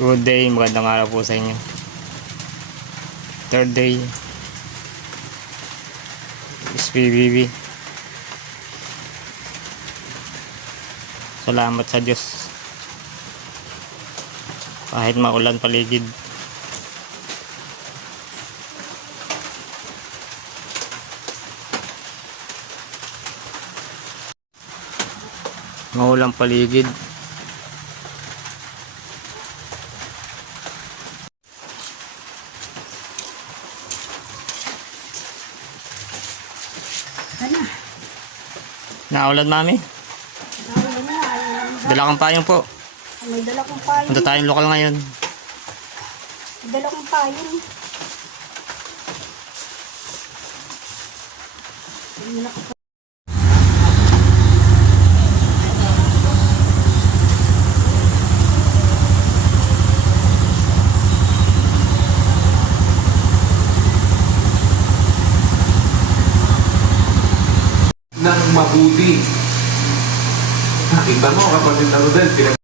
Good day, magandang araw po sa inyo. Third day SPBB. Salamat sa Diyos. Kahit maulan paligid. Maulan paligid. Ano? Naulan, mami. Naulan na. Dala kang payong po. May dala kong payong. Punta tayong lokal ngayon. May dala kong payong. Ng mabuti. Nakita mo, kapatid na Rodel,